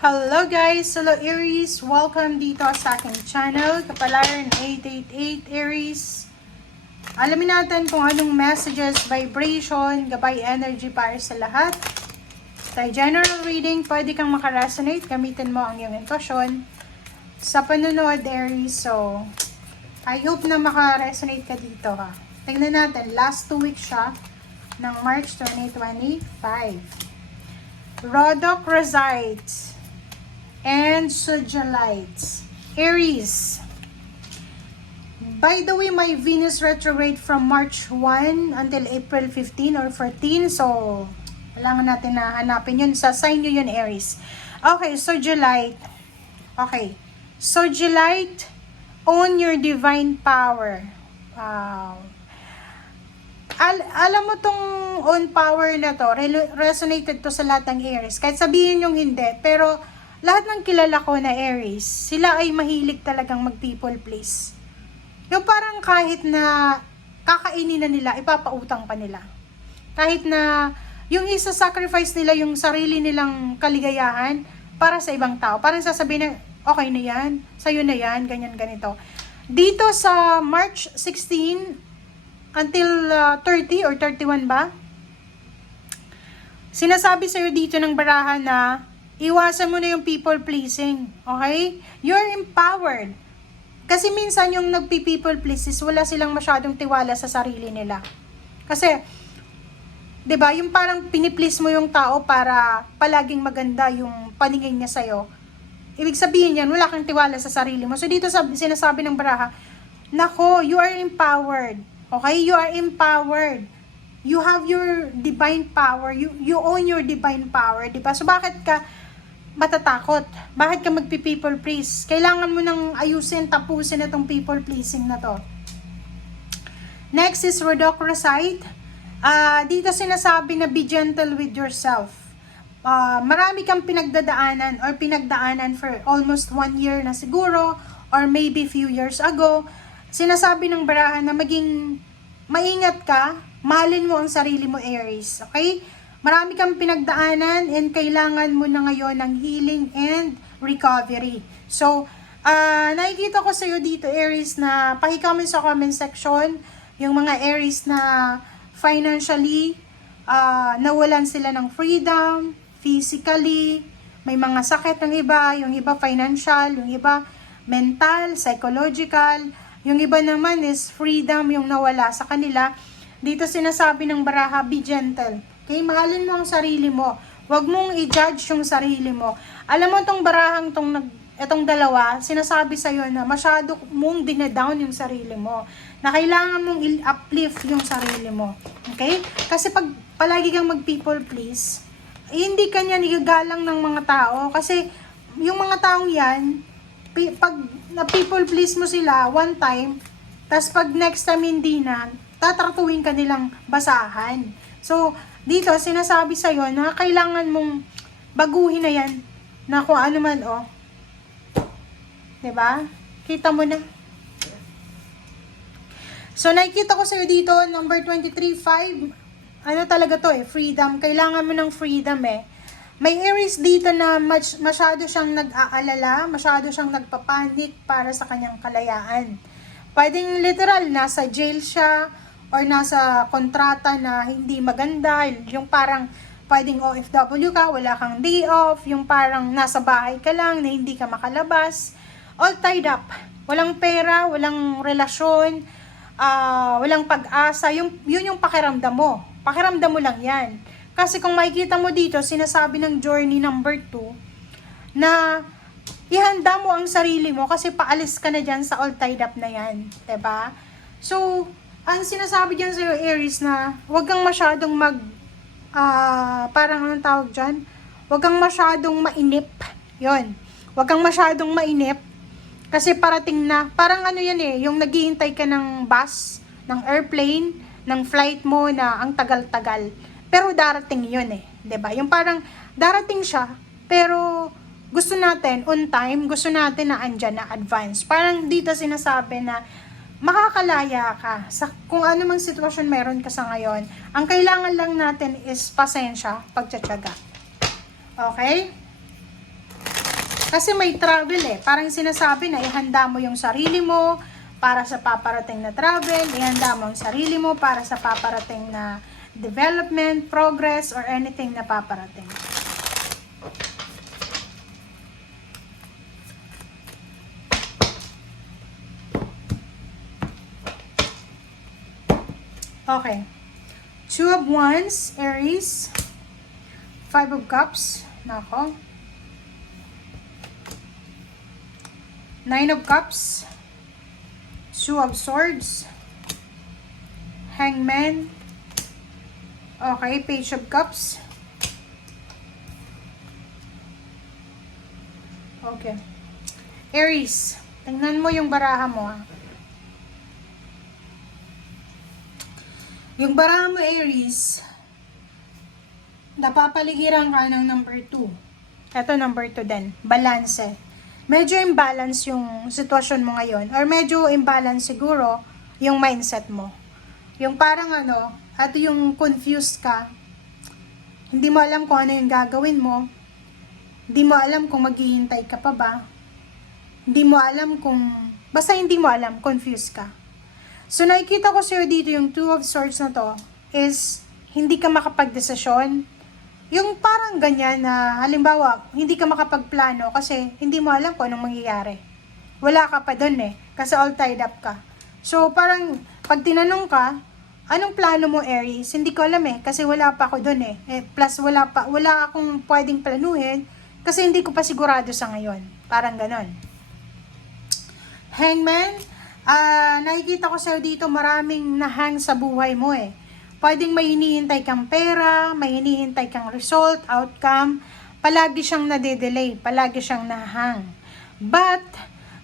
Hello guys! Hello Aries! Welcome dito sa aking channel, Kapalaran 888 Aries. Alamin natin kung anong messages, vibration, gabay energy para sa lahat. Tayo general reading, pwede kang makaresonate, gamitin mo ang iyong intuition sa panunood Aries. So, I hope na makaresonate ka dito ha. Tingnan natin, last 2 weeks siya ng March 2025. Rodok resides and Sojalites. Aries. By the way, my Venus retrograde from March 1 until April 15 or 14. So, kailangan natin na hanapin yun. Sa sign nyo yun, Aries. Okay, Sojalite. Okay. Sojalite, own your divine power. Wow. Alam mo tong own power na to, resonated to sa lahat ng Aries. Kahit sabihin yung hindi, pero lahat ng kilala ko na Aries, sila ay mahilig talagang mag-people please. Yung parang kahit na kakainin na nila, ipapautang pa nila. Kahit na yung isa-sacrifice nila yung sarili nilang kaligayahan para sa ibang tao. Parang sasabihin na, okay na yan, sa'yo na yan, ganyan, ganito. Dito sa March 16 until 30 or 31 ba? Sinasabi sa'yo dito ng baraha na iwasan mo na yung people pleasing. Okay? You're empowered. Kasi minsan yung nagpi-people please is wala silang masyadong tiwala sa sarili nila. Kasi, 'di ba, yung parang piniplease mo yung tao para palaging maganda yung paningin niya sa'yo. Ibig sabihin yan, wala kang tiwala sa sarili mo. So dito sinasabi ng baraha, nako, you are empowered. Okay? You are empowered. You have your divine power. You own your divine power. Diba? So bakit ka matatakot? Bakit ka magpi-people please? Kailangan mo nang ayusin, tapusin na tong people pleasing na to. Next is Rodocrosite. Dito sinasabi na be gentle with yourself. Marami kang pinagdadaanan or pinagdaanan for almost 1 year na siguro or maybe few years ago. Sinasabi ng barahan na maging maingat ka, mahalin mo ang sarili mo, Aries. Okay? Marami kang pinagdaanan and kailangan mo na ngayon ng healing and recovery. So, nakikita ko sa iyo dito, Aries, na paki-comment sa comment section yung mga Aries na financially nawalan sila ng freedom, physically, may mga sakit ng iba, yung iba financial, yung iba mental, psychological, yung iba naman is freedom yung nawala sa kanila. Dito sinasabi ng baraha, be gentle. Okay, mahalin mo ang sarili mo. Huwag mong i-judge yung sarili mo. Alam mo tong barahang itong dalawa, sinasabi sa iyo na masyado mong dinadown yung sarili mo. Na kailangan mong i-uplift yung sarili mo. Okay? Kasi pag palagi kang mag-people please, hindi ka niya nigagalang ng mga tao. Kasi yung mga taong yan, pag na-people please mo sila one time, tas pag next time hindi na, tatratuhin ka nilang basahan. So, dito, sinasabi sa'yo na kailangan mong baguhin na yan na kung ano man, oh. 'Di ba? Kita mo na. So, nakikita ko sa'yo dito, number 23, 5. Ano talaga to eh, freedom. Kailangan mo ng freedom eh. May Aries dito na masyado siyang nag-aalala, masyado siyang nagpapanik para sa kanyang kalayaan. Pwedeng literal, nasa jail siya, or nasa kontrata na hindi maganda, yung parang pwedeng OFW ka, wala kang day off, yung parang nasa bahay ka lang, na hindi ka makalabas, all tied up, walang pera, walang relasyon, walang pag-asa, yun yung pakiramdam mo lang yan. Kasi kung makikita mo dito, sinasabi ng journey number 2, na ihanda mo ang sarili mo kasi paalis ka na dyan sa all tied up na yan, diba? So, ang sinasabi dyan sa'yo, Aries, na huwag kang masyadong parang anong tawag dyan? Huwag kang masyadong mainip. Yun. Huwag kang masyadong mainip. Kasi parating na, parang ano yan eh, yung naghihintay ka ng bus, ng airplane, ng flight mo na ang tagal-tagal. Pero darating yun eh. 'Di ba? Yung parang darating siya, pero gusto natin on time, gusto natin na andyan na advance. Parang dito sinasabi na makakalaya ka sa kung ano mang sitwasyon meron ka sa ngayon. Ang kailangan lang natin is pasensya, pagtsatsaga. Okay? Kasi may travel eh. Parang sinasabi na ihanda mo yung sarili mo para sa paparating na travel, ihanda mo ang sarili mo para sa paparating na development, progress, or anything na paparating. Okay. Two of Wands, Aries. Five of Cups. Nako. Nine of Cups. Two of Swords. Hangman. Okay, Page of Cups. Okay. Aries, tingnan mo yung baraha mo. Yung baraha mo, Aries, napapaligiran ka ng number 2. Ito, number 2 din. Balance. Medyo imbalance yung sitwasyon mo ngayon. Or medyo imbalance siguro yung mindset mo. Yung parang at yung confused ka. Hindi mo alam kung ano yung gagawin mo. Hindi mo alam kung maghihintay ka pa ba. Hindi mo alam kung... Basta hindi mo alam, confused ka. So, nakikita ko sa'yo dito yung Two of Swords na to is hindi ka makapagdesisyon. Yung parang ganyan na, halimbawa, hindi ka makapagplano kasi hindi mo alam kung anong mangyayari. Wala ka pa dun eh, kasi all tied up ka. So, parang, pag tinanong ka, anong plano mo, Aries? Hindi ko alam eh, kasi wala pa ako dun eh. Plus, wala akong pwedeng planuhin, kasi hindi ko pa sigurado sa ngayon. Parang ganon. Hangman, nakikita ko sa'yo dito maraming nahang sa buhay mo eh. Pwedeng may hinihintay kang pera, may hinihintay kang result, outcome. Palagi siyang nade-delay, palagi siyang nahang. But,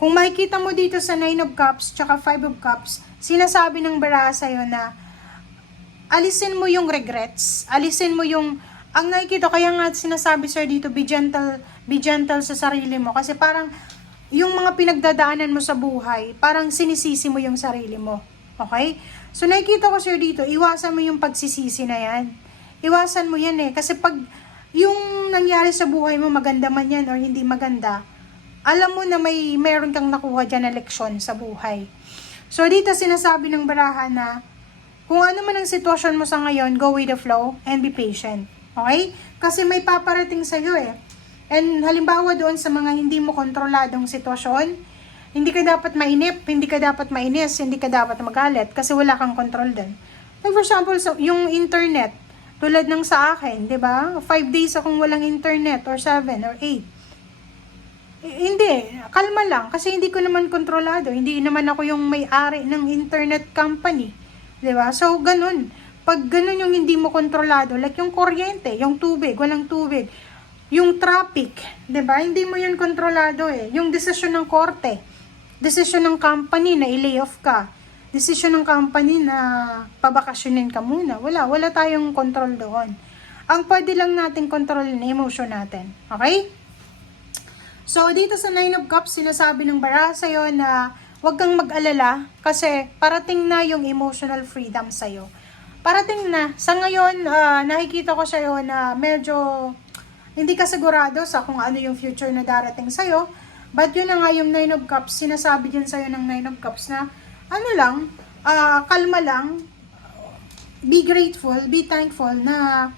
kung makikita mo dito sa 9 of Cups, tsaka 5 of Cups, sinasabi ng baraha sa'yo na alisin mo yung regrets, alisin mo yung, ang nakikita, kaya nga sinasabi sa'yo dito, be gentle sa sarili mo. Kasi parang, yung mga pinagdadaanan mo sa buhay, parang sinisisi mo yung sarili mo. Okay? So, nakikita ko sir dito, iwasan mo yung pagsisisi na yan. Iwasan mo yan eh. Kasi pag yung nangyari sa buhay mo, maganda man yan or hindi maganda, alam mo na meron kang nakuha dyan na leksyon sa buhay. So, dito sinasabi ng baraha na, kung ano man ang sitwasyon mo sa ngayon, go with the flow and be patient. Okay? Kasi may paparating sa'yo eh. And halimbawa doon sa mga hindi mo kontroladong sitwasyon, hindi ka dapat mainip, hindi ka dapat mainis, hindi ka dapat magalit kasi wala kang control doon. Like for example, yung internet, tulad ng sa akin, 'di ba? 5 days akong walang internet or 7 or 8. Hindi, kalma lang kasi hindi ko naman kontrolado, hindi naman ako yung may-ari ng internet company, 'di ba? So ganun. Pag ganun yung hindi mo kontrolado, like yung kuryente, yung tubig, walang tubig, yung traffic, 'di ba? Hindi mo 'yun kontrolado eh. Yung desisyon ng korte, desisyon ng company na i-lay off ka, desisyon ng company na pabakasyonin ka muna. Wala tayong control doon. Ang pwede lang natin kontrolin na emotion natin. Okay? So, dito sa 9 of Cups, sinasabi ng baraha sa'yo na huwag kang mag-alala kasi parating na yung emotional freedom sa'yo. Parating na. Sa ngayon, nakikita ko sa'yo na medyo hindi ka sigurado sa kung ano yung future na darating sa'yo. But yun na nga yung 9 of Cups, sinasabi din sa'yo ng 9 of Cups na kalma lang, be grateful, be thankful na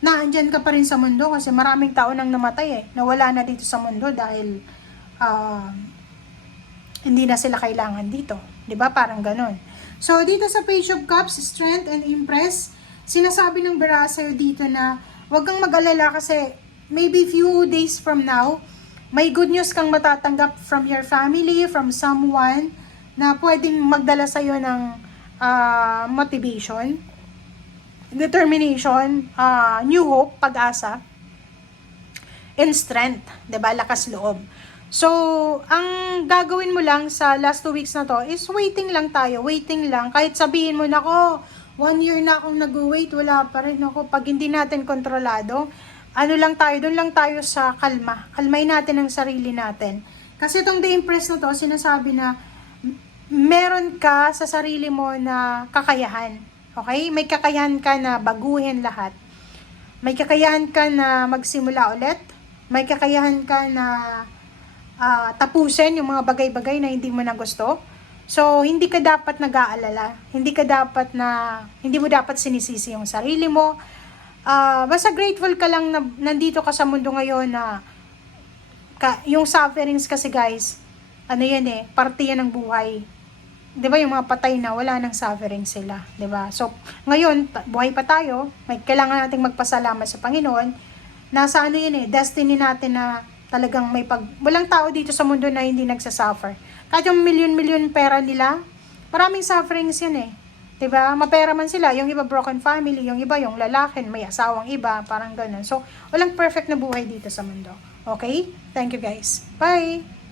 andyan ka pa rin sa mundo kasi maraming tao nang namatay nawala na dito sa mundo dahil hindi na sila kailangan dito. 'Di ba? Parang ganon. So, dito sa Page of Cups, Strength and Impress, sinasabi ng baraha sa'yo dito na huwag kang mag-alala kasi maybe few days from now, may good news kang matatanggap from your family, from someone na pwedeng magdala sa'yo ng motivation, determination, new hope, pag-asa, and strength, 'di ba? Lakas loob. So, ang gagawin mo lang sa last 2 weeks na to is waiting lang tayo, waiting lang. Kahit sabihin mo, nako, 1 year na akong nag-wait, wala pa rin ako. Pag hindi natin kontrolado, doon lang tayo sa kalma. Kalmain natin ang sarili natin. Kasi itong The Empress na to, sinasabi na meron ka sa sarili mo na kakayahan. Okay? May kakayahan ka na baguhin lahat. May kakayahan ka na magsimula ulit. May kakayahan ka na tapusin yung mga bagay-bagay na hindi mo na gusto. So, hindi ka dapat nag-aalala. Hindi mo dapat sinisisi yung sarili mo. Basta grateful ka lang na nandito ka sa mundo ngayon na yung sufferings kasi guys, ano yan parte yan ng buhay. 'Di ba yung mga patay na wala nang suffering sila, 'di ba? So, ngayon, buhay pa tayo, may kailangan nating magpasalamat sa Panginoon. Nasa ano yan destiny natin na talagang walang tao dito sa mundo na hindi nagsasuffer. Kahit yung milyon-milyon pera nila, maraming sufferings yan 'di ba? Mapera man sila, yung iba broken family, yung iba yung lalaki, may asawang iba, parang ganun. So, walang perfect na buhay dito sa mundo. Okay? Thank you guys. Bye!